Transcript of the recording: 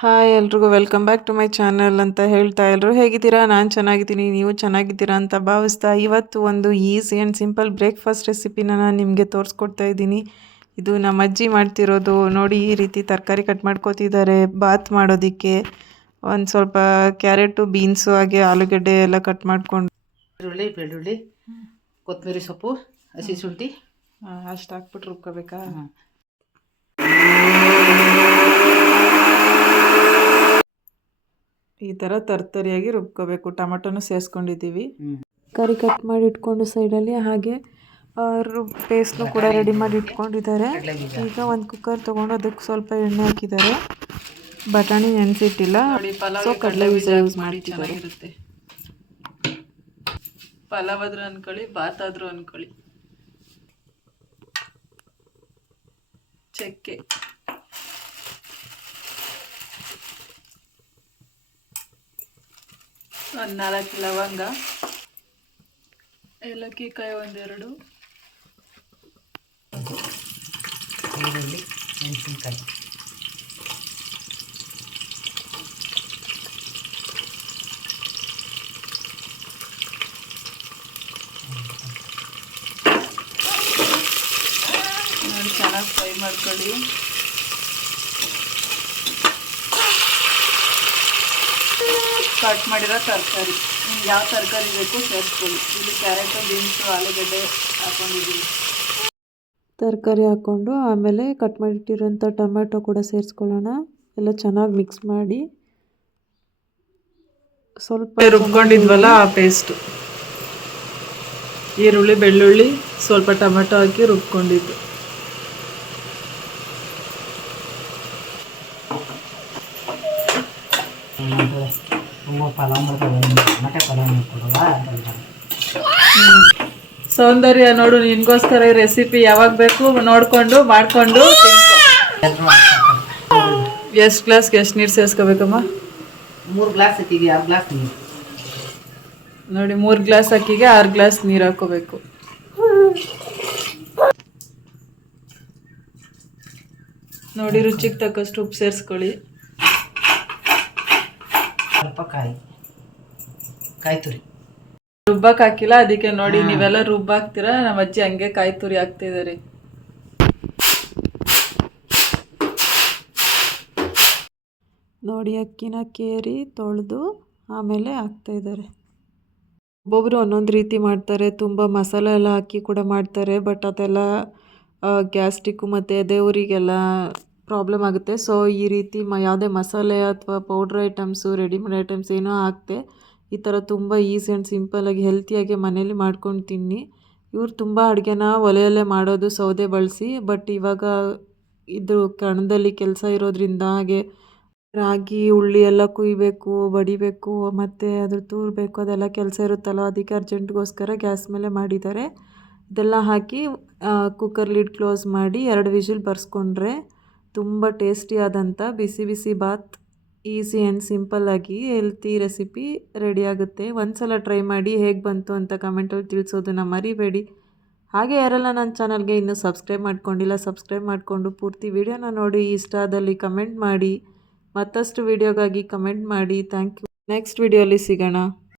Hi ಎಲ್ರಿಗೂ welcome back to my channel ಅಂತ ಹೇಳ್ತಾ ಎಲ್ಲರೂ ಹೇಗಿದ್ದೀರಾ? ನಾನು ಚೆನ್ನಾಗಿದ್ದೀನಿ, ನೀವು ಚೆನ್ನಾಗಿದ್ದೀರಾ ಅಂತ ಭಾವಿಸ್ತಾ ಇವತ್ತು ಒಂದು ಈಸಿ ಆ್ಯಂಡ್ ಸಿಂಪಲ್ ಬ್ರೇಕ್ಫಾಸ್ಟ್ ರೆಸಿಪಿನ ನಾನು ನಿಮಗೆ ತೋರಿಸ್ಕೊಡ್ತಾ ಇದ್ದೀನಿ. ಇದು ನಮ್ಮ ಅಜ್ಜಿ ಮಾಡ್ತಿರೋದು. ನೋಡಿ, ಈ ರೀತಿ ತರಕಾರಿ ಕಟ್ ಮಾಡ್ಕೋತಿದ್ದಾರೆ ಬಾತ್ ಮಾಡೋದಕ್ಕೆ. ಒಂದು ಸ್ವಲ್ಪ ಕ್ಯಾರೆಟು, ಬೀನ್ಸು ಹಾಗೆ ಆಲೂಗಡ್ಡೆ ಎಲ್ಲ ಕಟ್ ಮಾಡ್ಕೊಂಡು ಬೆಳ್ಳುಳ್ಳಿ ಕೊತ್ತಂಬರಿ ಸೊಪ್ಪು, ಹಸಿ ಶುಂಠಿ ಅಷ್ಟು ಹಾಕ್ಬಿಟ್ಟು ರುಬ್ಕೋಬೇಕಾ? ಈ ಥರ ತರ್ತರಿಯಾಗಿ ರುಬ್ಕೋಬೇಕು. ಟೊಮಟೊನೂ ಸೇರಿಸ್ಕೊಂಡಿದ್ದೀವಿ. ಕರಿ ಕಟ್ ಮಾಡಿ ಇಟ್ಕೊಂಡು ಸೈಡಲ್ಲಿ, ಹಾಗೆ ಪೇಸ್ಟ್ನು ಕೂಡ ರೆಡಿ ಮಾಡಿ ಇಟ್ಕೊಂಡಿದ್ದಾರೆ. ಈಗ ಒಂದು ಕುಕ್ಕರ್ ತೊಗೊಂಡು ಅದಕ್ಕೆ ಸ್ವಲ್ಪ ಎಣ್ಣೆ ಹಾಕಿದ್ದಾರೆ. ಬಟಾಣಿ ನೆನೆಸಿಟ್ಟಿಲ್ಲ, ಸೊ ಕಡಲೆ ಬೀಜ ಯೂಸ್ ಮಾಡ್ತಿದ್ದಾರೆ. ಪಲಾವ್ ಆದ್ರೂ ಅನ್ಕೊಳ್ಳಿ, ಬಾತ್ ಆದ್ರೂ ಅನ್ಕೊಳ್ಳಿ. ಚಕ್ಕೆ, ಒಂದು 4 ಲವಂಗ, ಏಲಕ್ಕಿ ಕಾಯಿ ಒಂದೆರಡು, ಈರುಳ್ಳಿ, ಮೆಣಸಿನ್ಕಾಯಿ. ನೋಡಿ, ಚೆನ್ನಾಗಿ ಫ್ರೈ ಮಾಡ್ಕೊಳ್ಳಿ. ಕಟ್ ಮಾಡಿರೋ ತರಕಾರಿ, ನಿಮ್ಗೆ ಯಾವ ತರಕಾರಿ ಬೇಕು ಸೇರಿಸ್ಕೊಳ್ಳಿ. ಇಲ್ಲಿ ಕ್ಯಾರೆಟು, ಬೀನ್ಸು, ಆಲೂಗಡ್ಡೆ ಹಾಕ್ಕೊಂಡಿದ್ದೀವಿ. ತರಕಾರಿ ಹಾಕ್ಕೊಂಡು ಆಮೇಲೆ ಕಟ್ ಮಾಡಿಟ್ಟಿರೋಂಥ ಟೊಮೆಟೊ ಕೂಡ ಸೇರಿಸ್ಕೊಳ್ಳೋಣ. ಎಲ್ಲ ಚೆನ್ನಾಗಿ ಮಿಕ್ಸ್ ಮಾಡಿ ಸ್ವಲ್ಪ ರುಬ್ಕೊಂಡಿದ್ವಲ್ಲ ಆ ಪೇಸ್ಟು, ಈರುಳ್ಳಿ, ಬೆಳ್ಳುಳ್ಳಿ, ಸ್ವಲ್ಪ ಟೊಮೆಟೊ ಹಾಕಿ ರುಬ್ಕೊಂಡಿದ್ದು. ಸೌಂದರ್ಯ ನೋಡು, ನಿನ್ಗೋಸ್ಕರ ಈ ರೆಸಿಪಿ ಯಾವಾಗ ಬೇಕು ನೋಡ್ಕೊಂಡು ಮಾಡ್ಕೊಂಡು ಎಷ್ಟು ಗ್ಲಾಸ್ಗೆ ಎಷ್ಟು ನೀರು ಸೇರಿಸ್ಕೋಬೇಕಮ್ಮ? 3 ಗ್ಲಾಸ್ ಅಕ್ಕಿಗೆ 6 ಗ್ಲಾಸ್ ನೀರು. ನೋಡಿ, 3 ಗ್ಲಾಸ್ ಅಕ್ಕಿಗೆ 6 ಗ್ಲಾಸ್ ನೀರು ಹಾಕೋಬೇಕು. ನೋಡಿ, ರುಚಿಗೆ ತಕ್ಕಷ್ಟು ಉಪ್ಪು ಸೇರಿಸ್ಕೊಳ್ಳಿ. ಸ್ವಲ್ಪ ಕಾಯಿ ತುರಿ ರುಬ್ಬಕ್ಕೆ ಹಾಕಿಲ್ಲ, ಅದಕ್ಕೆ ನೋಡಿ ನೀವೆಲ್ಲ ರುಬ್ಬಾಕ್ತೀರಾ, ನಮ್ಮ ಅಜ್ಜಿ ಹಂಗೆ ಕಾಯಿ ತುರಿ ಹಾಕ್ತಿದ್ದಾರೆ. ನೋಡಿ, ಅಕ್ಕಿನ ಕೇರಿ ತೊಳೆದು ಆಮೇಲೆ ಹಾಕ್ತಾಯಿದ್ದಾರೆ. ಒಬ್ಬೊಬ್ಬರು ಒಂದೊಂದು ರೀತಿ ಮಾಡ್ತಾರೆ, ತುಂಬ ಮಸಾಲೆ ಎಲ್ಲ ಹಾಕಿ ಕೂಡ ಮಾಡ್ತಾರೆ. ಬಟ್ ಅದೆಲ್ಲ ಗ್ಯಾಸ್ಟ್ರಿಕ್ಕು ಮತ್ತು ದೇವರಿಗೆಲ್ಲ ಪ್ರಾಬ್ಲಮ್ ಆಗುತ್ತೆ. ಸೊ ಈ ರೀತಿ ಯಾವುದೇ ಮಸಾಲೆ ಅಥವಾ ಪೌಡ್ರ್ ಐಟಮ್ಸು, ರೆಡಿಮೇಡ್ ಐಟಮ್ಸ್ ಏನೋ ಹಾಕ್ತೆ ಈ ಥರ ತುಂಬ ಈಸಿ ಆ್ಯಂಡ್ ಸಿಂಪಲ್ಲಾಗಿ ಹೆಲ್ತಿಯಾಗಿ ಮನೇಲಿ ಮಾಡ್ಕೊಂಡು ತಿನ್ನಿ. ಇವ್ರು ತುಂಬ ಅಡುಗೆನ ಒಲೆಯಲ್ಲೇ ಮಾಡೋದು, ಸೌದೆ ಬಳಸಿ. ಬಟ್ ಇವಾಗ ಇದು ಕಣದಲ್ಲಿ ಕೆಲಸ ಇರೋದ್ರಿಂದ, ಹಾಗೆ ರಾಗಿ ಉಳ್ಳಿ ಎಲ್ಲ ಕುಯ್ಬೇಕು, ಬಡಿಬೇಕು, ಮತ್ತು ಅದ್ರ ತೂರಬೇಕು, ಅದೆಲ್ಲ ಕೆಲಸ ಇರುತ್ತಲ್ಲ, ಅದಕ್ಕೆ ಅರ್ಜೆಂಟ್ಗೋಸ್ಕರ ಗ್ಯಾಸ್ ಮೇಲೆ ಮಾಡಿದ್ದಾರೆ. ಇದೆಲ್ಲ ಹಾಕಿ ಕುಕ್ಕರ್ ಲಿಡ್ ಕ್ಲೋಸ್ ಮಾಡಿ 2 ವಿಷಿಲ್ ಬರ್ಸ್ಕೊಂಡ್ರೆ ತುಂಬ ಟೇಸ್ಟಿಯಾದಂಥ ಬಿಸಿ ಬಿಸಿ ಬಾತ್, ಈಸಿ ಆ್ಯಂಡ್ ಸಿಂಪಲ್ಲಾಗಿ ಹೆಲ್ತಿ ರೆಸಿಪಿ ರೆಡಿ ಆಗುತ್ತೆ. ಒಂದ್ಸಲ ಟ್ರೈ ಮಾಡಿ ಹೇಗೆ ಬಂತು ಅಂತ ಕಮೆಂಟಲ್ಲಿ ತಿಳಿಸೋದನ್ನು ಮರಿಬೇಡಿ. ಹಾಗೆ ಯಾರೆಲ್ಲ ನನ್ನ ಚಾನಲ್ಗೆ ಇನ್ನೂ ಸಬ್ಸ್ಕ್ರೈಬ್ ಮಾಡ್ಕೊಂಡಿಲ್ಲ, ಸಬ್ಸ್ಕ್ರೈಬ್ ಮಾಡಿಕೊಂಡು ಪೂರ್ತಿ ವಿಡಿಯೋನ ನೋಡಿ. ಇಷ್ಟ ಆದಲ್ಲಿ ಕಮೆಂಟ್ ಮಾಡಿ, ಮತ್ತಷ್ಟು ವಿಡಿಯೋಗಾಗಿ ಕಮೆಂಟ್ ಮಾಡಿ. Thank you. ನೆಕ್ಸ್ಟ್ ವಿಡಿಯೋಲಿ ಸಿಗೋಣ.